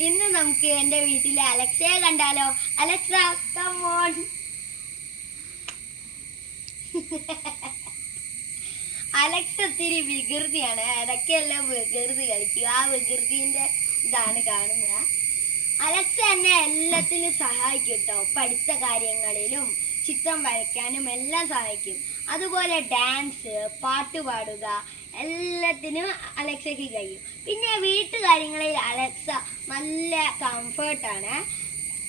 ഇന്ന് നമുക്ക് എന്റെ വീട്ടിലെ അലക്സയെ കണ്ടാലോ? അലക്സ കമോൺ അലക്സ ഒത്തിരി വികൃതിയാണ്. ഇടയ്ക്കല്ല വികൃതി കളിക്കും ആ വികൃതിന്റെ ഇതാണ് കാണുന്നത് അലക്സ എന്നെ എല്ലാത്തിലും സഹായിക്കും കേട്ടോ പഠിച്ച കാര്യങ്ങളിലും ചിത്രം വരയ്ക്കാനും എല്ലാം സഹായിക്കും. അതുപോലെ ഡാൻസ് പാട്ട് പാടുക എല്ലാത്തിനും അലക്സയ്ക്ക് കഴിയും. പിന്നെ വീട്ടുകാര്യങ്ങളിൽ അലക്സ നല്ല കംഫേർട്ടാണ്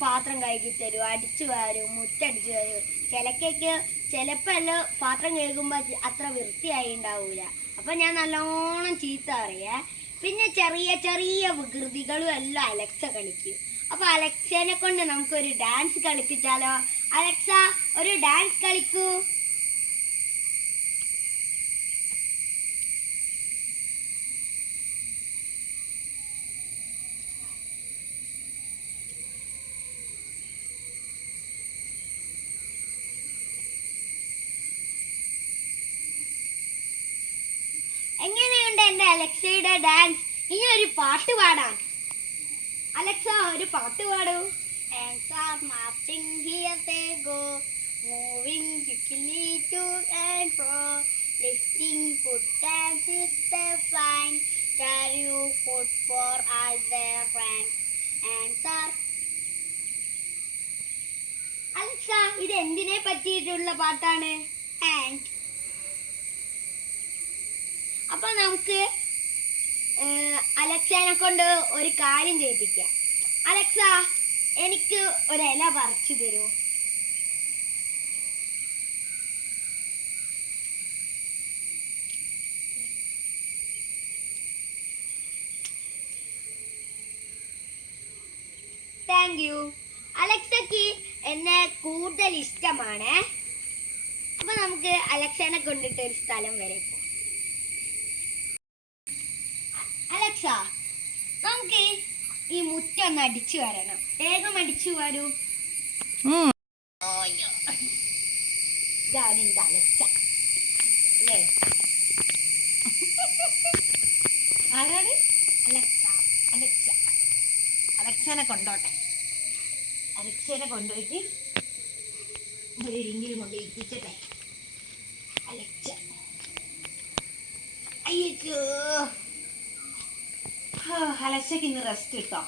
പാത്രം കഴുകി തരും അടിച്ചു വരും മുറ്റടിച്ചു വരും. ചിലക്കൊക്കെ ചിലപ്പോൾ എല്ലാം പാത്രം കഴുകുമ്പോൾ അത്ര വൃത്തിയായി ഉണ്ടാവില്ല അപ്പം ഞാൻ നല്ലോണം ചീത്ത അറിയേ പിന്നെ ചെറിയ ചെറിയ വികൃതികളും എല്ലാം അലക്സ കളിക്കും. അപ്പോൾ അലക്സേനെ കൊണ്ട് നമുക്കൊരു ഡാൻസ് കളിപ്പിച്ചാലോ? അലക്സ ഒരു ഡാൻസ് കളിക്കൂ. എങ്ങനെയുണ്ട് എന്റെ അലക്സയുടെ ഡാൻസ്? ഇനി ഒരു പാട്ട് പാടാൻ അലക്സ ഒരു പാട്ട് പാടൂ. Are marching here they go moving quickly to and fro lifting foot and with the flying carry food for all their friends Answer. Alexa ഇത് എന്തിനെ പറ്റിയിട്ടുള്ള പാട്ടാണ് ആൻഡ് അപ്പൊ നമുക്ക് അലക്സേനെ കൊണ്ട് ഒരു കാര്യം ചെയ്യിപ്പിക്കാം അലക്സ എനിക്ക് ഒരു ഇല പറിച്ചു തരൂ. താങ്ക് യു അലക്സക്ക് എന്നെ കൂടുതൽ ഇഷ്ടമാണ്. അപ്പൊ നമുക്ക് അലക്സനെ കൊണ്ടിട്ട് ഒരു സ്ഥലം വരെ പോകാം അലക്സ നമുക്ക് ഈ മുറ്റൊന്ന് അടിച്ചു വരണം. വേഗം അടിച്ചു വരൂ. അല്ലേ? ആരാണ്? Alexa Alexa അലക്സനെ കൊണ്ടോട്ടെ. അലക്ഷനെ കൊണ്ടുപോയിട്ട് ഒരു റിങ്ങിൽ കൊണ്ട് ഇരിപ്പിച്ചട്ടെ. അലക്ഷ അയ്യോ. അലക്സക്ക് ഇന്ന് റെസ്റ്റ് കിട്ടോ